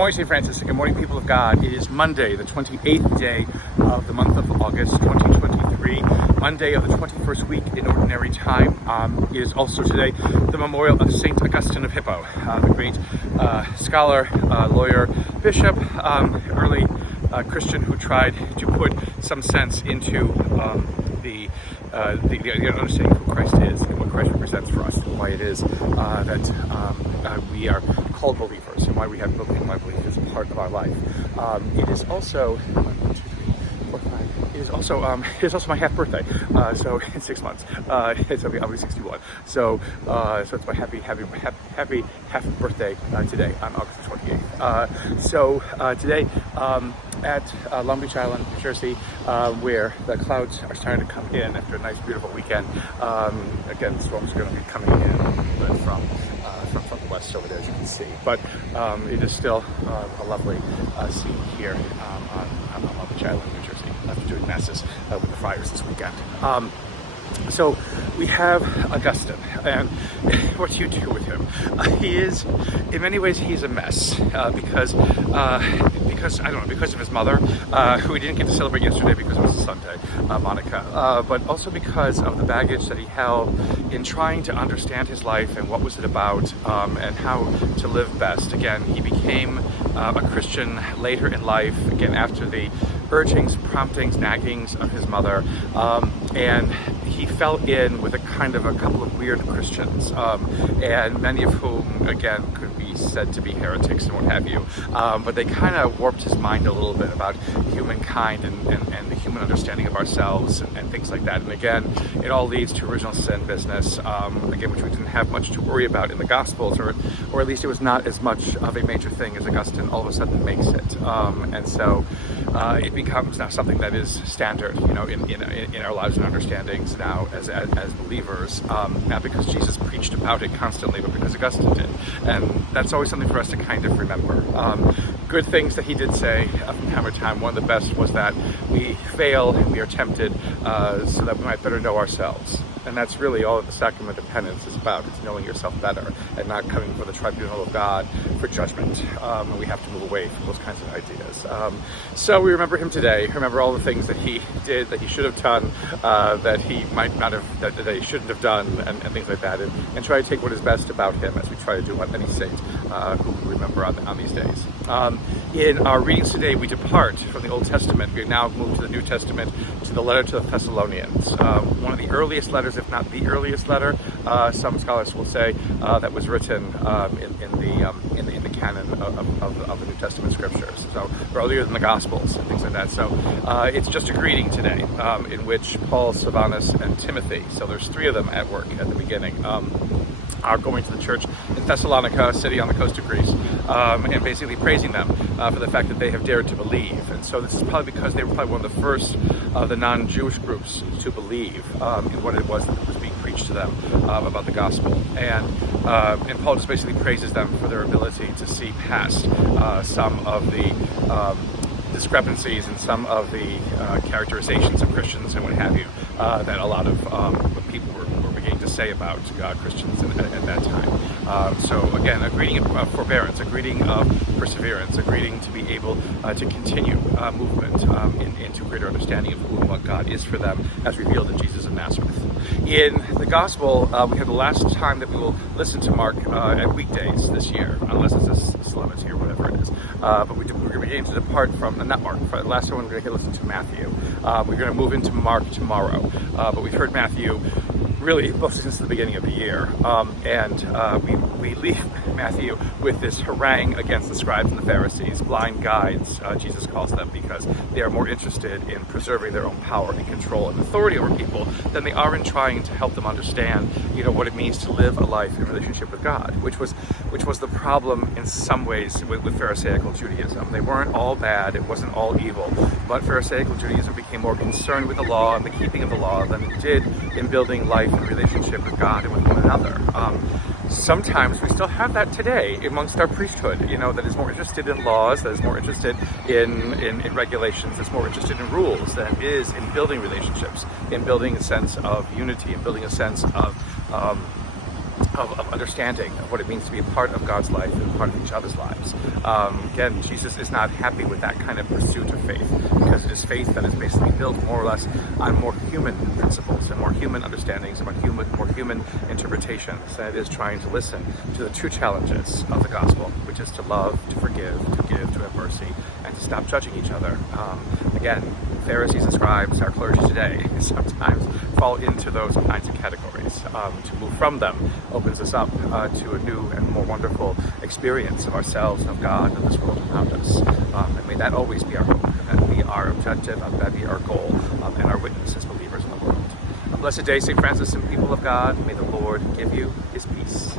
morning, St. Francis, and good morning, people of God. It is Monday, the 28th day of the month of August, 2023, Monday of the 21st week in Ordinary Time. It is also today the memorial of St. Augustine of Hippo, the great scholar, lawyer, bishop, early Christian who tried to put some sense into the understanding of who Christ is and what Christ represents for us, and why it is that we are called believers, and why we have belief, and why belief is a part of our life. It is also It is also my half birthday, so in 6 months. I'll be 61. So it's my happy half birthday today on August 28th. Today at Long Beach Island, New Jersey, where the clouds are starting to come in after a nice, beautiful weekend. Again, the storms are going to be coming in from the west over there, as you can see. But it is still a lovely scene here on Long Beach Island, New Jersey, after doing masses with the friars this weekend. So we have Augustine, and what do you do with him? He is, in many ways, he's a mess because of his mother, who we didn't get to celebrate yesterday because it was a Sunday, Monica, but also because of the baggage that he held in trying to understand his life and what was it about, and how to live best. Again, he became a Christian later in life, again after the urgings, promptings, naggings of his mother, and he fell in with a couple of weird Christians, and many of whom, again, could be said to be heretics and what have you, but they kind of warped his mind a little bit about humankind and the human understanding of ourselves and things like that. And again, it all leads to original sin business, again, which we didn't have much to worry about in the Gospels, or at least it was not as much of a major thing as Augustine all of a sudden makes it. And so it becomes now something that is standard, in our lives and understandings now as believers, not because Jesus preached about it constantly, but because Augustine did. And that's always something for us to kind of remember. Good things that he did say from time to time. One of the best was that we fail and we are tempted so that we might better know ourselves. And that's really all that the sacrament of penance is about. It's knowing yourself better and not coming before the tribunal of God for judgment. And we have to move away from those kinds of ideas. So we remember him today. Remember all the things that he did, that he should have done, that he might not have, that he shouldn't have done, and things like that. And try to take what is best about him, as we try to do on any saint who we remember on these days. In our readings today, we depart from the Old Testament. We now move to the New Testament, to the letter to the Thessalonians. One of the earliest letters, if not the earliest letter, some scholars will say, that was written in the canon of the New Testament scriptures. So earlier than the Gospels and things like that. So it's just a greeting today, in which Paul, Silvanus, and Timothy, so there's three of them at work at the beginning, are going to the church in Thessalonica, a city on the coast of Greece, and basically praising them for the fact that they have dared to believe. And so this is probably because they were probably one of the first of the non-Jewish groups to believe in what it was that was being preached to them about the gospel. And Paul just basically praises them for their ability to see past some of the discrepancies and some of the characterizations of Christians and what have you that a lot of people were beginning to say about Christians at that time. So again, a greeting of forbearance, a greeting of perseverance, a greeting to be able to continue movement into greater understanding of who and what God is for them as revealed in Jesus of Nazareth. In the Gospel, we have the last time that we will listen to Mark at weekdays this year, unless it's a solemnity or whatever it is. But we're beginning to depart from, not Mark, but last time we're going to listen to Matthew. We're going to move into Mark tomorrow, but we've heard Matthew really mostly since the beginning of the year, and we leave Matthew with this harangue against the scribes and the Pharisees, blind guides, Jesus calls them, because they are more interested in preserving their own power and control and authority over people than they are in trying to help them understand, what it means to live a life in relationship with God, which was the problem in some ways with Pharisaical Judaism. They weren't all bad, it wasn't all evil, but Pharisaical Judaism became more concerned with the law and the keeping of the law than it did in building life in relationship with God and with one another. Sometimes we still have that today amongst our priesthood, that is more interested in laws, that is more interested in regulations, that's more interested in rules than it is in building relationships, in building a sense of unity, in building a sense of of understanding of what it means to be a part of God's life and a part of each other's lives. Again, Jesus is not happy with that kind of pursuit of faith, because it is faith that is basically built more or less on more human principles and more human understandings and more human interpretations than it is trying to listen to the true challenges of the gospel, which is to love, to forgive, to give, to have mercy, and to stop judging each other. Again, Pharisees and scribes, our clergy today, sometimes fall into those kinds of categories. To move from them opens us up to a new and more wonderful experience of ourselves and of God and this world around us. And may that always be our hope, and that be our objective, and that be our goal, and our witness as believers in the world. A blessed day, St. Francis and people of God. May the Lord give you his peace.